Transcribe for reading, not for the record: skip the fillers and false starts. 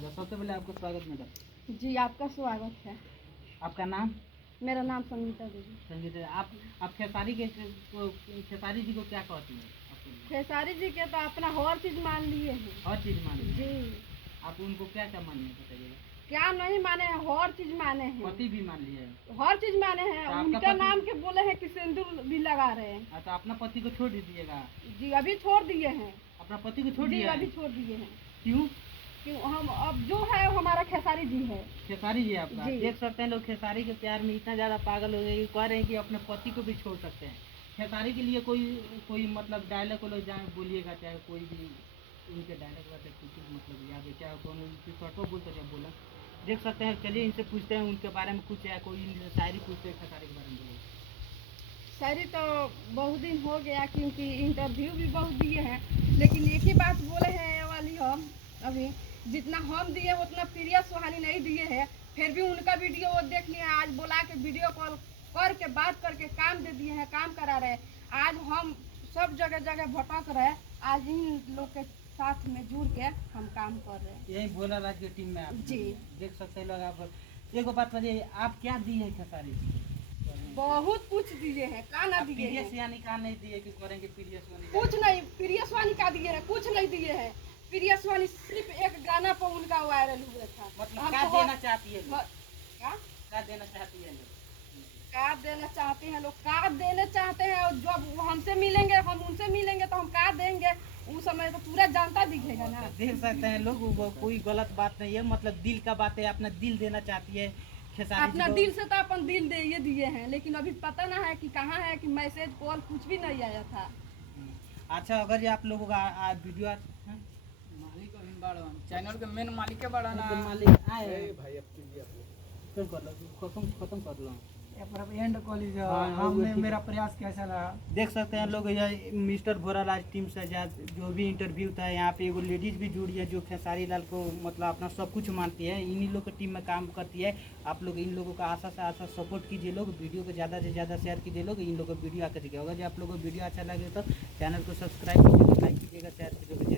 जाएगा। सबसे पहले आपका स्वागत मैडम। जी आपका स्वागत है। आपका नाम? मेरा नाम संगीता देवी। संगीता। आप खेसारी खेसारी जी को क्या कहती हैं? खेसारी जी के तो अपना हर चीज मान लिए हैं। हर चीज़ माने हैं? जी। आप उनको क्या क्या माने हैं बताइएगा? क्या नहीं माने हैं, हर चीज माने हैं। पति भी मान लिए हैं? हर चीज माने हैं। तो आपका उनके पति- नाम के बोले हैं कि सिंदूर भी लगा रहे हैं। हाँ, तो अपना पति को छोड़ दीजिएगा। जी अभी छोड़ दिए हैं। अपना पति को छोड़ जी दिया अभी है? छोड़ दिए हैं। क्यों? क्यों हम अब जो है हमारा खेसारी जी है। खेसारी जी आपका। जी। देख सकते हैं लोग खेसारी के प्यार में इतना ज़्यादा पागल हो गए कि कह रहे हैं कि अपने पति को भी छोड़ सकते हैं। खेसारी के लिए कोई मतलब डायलॉग लोग जाए बोलिएगा, चाहे कोई भी उनके डायलॉग वैसे कुछ मतलब याद है क्या? कौन शॉर्टो बोलते क्या बोला? देख सकते हैं। चलिए इनसे पूछते हैं उनके बारे में कुछ, या कोई शायरी पूछते हैं खेसारी के बारे में बोलिए। शायरी तो बहुत दिन हो गया क्योंकि इंटरव्यू भी बहुत दिए हैं, लेकिन एक ही बात बोले हैं ये वाली हम अभी जितना हम दिए उतना प्रिया सुहानी नहीं दिए हैं। फिर भी उनका वीडियो वो देख लिया, आज बुला के वीडियो कॉल करके बात करके काम दे दिए हैं, काम करा रहे। आज हम सब जगह जगह भटक रहे, आज इन लोग के साथ में जुड़ के हम काम कर रहे हैं। यही भोला राज की टीम में आप जी। देख सकते हैं लोग। आप एक बात बताइए, आप क्या दिए हैं खेसारी जी? बहुत कुछ दिए हैं, का ना दिए पीरियस हैं? यानी का नहीं दिए कि करेंगे पीरियस वाली? कुछ नहीं, प्रिया सुहानी का दिए हैं, कुछ नहीं दिए हैं। प्रिया सुहानी सिर्फ एक गाना पर उनका वायरल हुआ था। मतलब क्या देना चाहती है? क्या क्या देना चाहती है? का देना चाहते हैं लोग? का देना चाहते हैं, और जब वो हमसे मिलेंगे, हम उनसे मिलेंगे तो हम का देंगे उस समय तो पूरा जनता दिखेगा ना। देख सकते हैं लोग, वो कोई गलत बात नहीं है, मतलब दिल का बात है। अपना दिल देना चाहती है खेसारी अपना जी को। दिल से तो अपन दिल दे ये दिए हैं, लेकिन अभी पता ना है कि कहाँ है, कि मैसेज कॉल कुछ भी नहीं आया था। अच्छा, अगर ये आप लोगों का वीडियो मालिक अभी बड़ा चैनल के मेन मालिक के बड़ा ना मालिक आए भाई अब कीजिए खत्म कर लो। एंड कॉलेज हाँ, हमने मेरा प्रयास कैसा रहा। देख सकते हैं लोग, यह मिस्टर भोला राज टीम से जो भी इंटरव्यू था, यहाँ पे एगो लेडीज भी जुड़ी है जो खेसारी लाल को मतलब अपना सब कुछ मानती है, इन्हीं लोग की टीम में काम करती है। आप लोग इन लोगों का आशा से आशा सपोर्ट कीजिए लोग, वीडियो को ज़्यादा से ज़्यादा शेयर कीजिए लोग, इन लोगों को वीडियो आकर दिखेगा। अगर जो आप लोगों को वीडियो अच्छा लगे तो चैनल को सब्सक्राइब कीजिएगा, लाइक कीजिएगा, शेयर कीजिएगा।